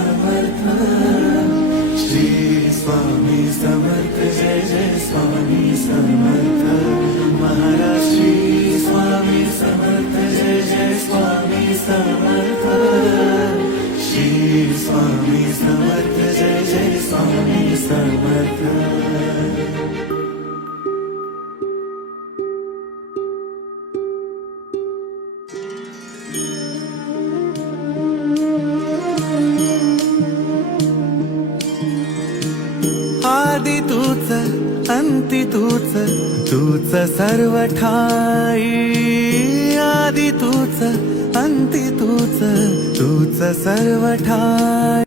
समर्थ, श्री स्वामी समर्थ, जय जय स्वामी समर्थ महाराज, श्री स्वामी समर्थ, जय जय स्वामी समर्थ, श्री स्वामी समर्थ, जय जय स्वामी समर्थ। आदि तूच अंती तूच, तूच सर्व ठाई, आदि तूच अंती तूच, तूच सर्व ठाई।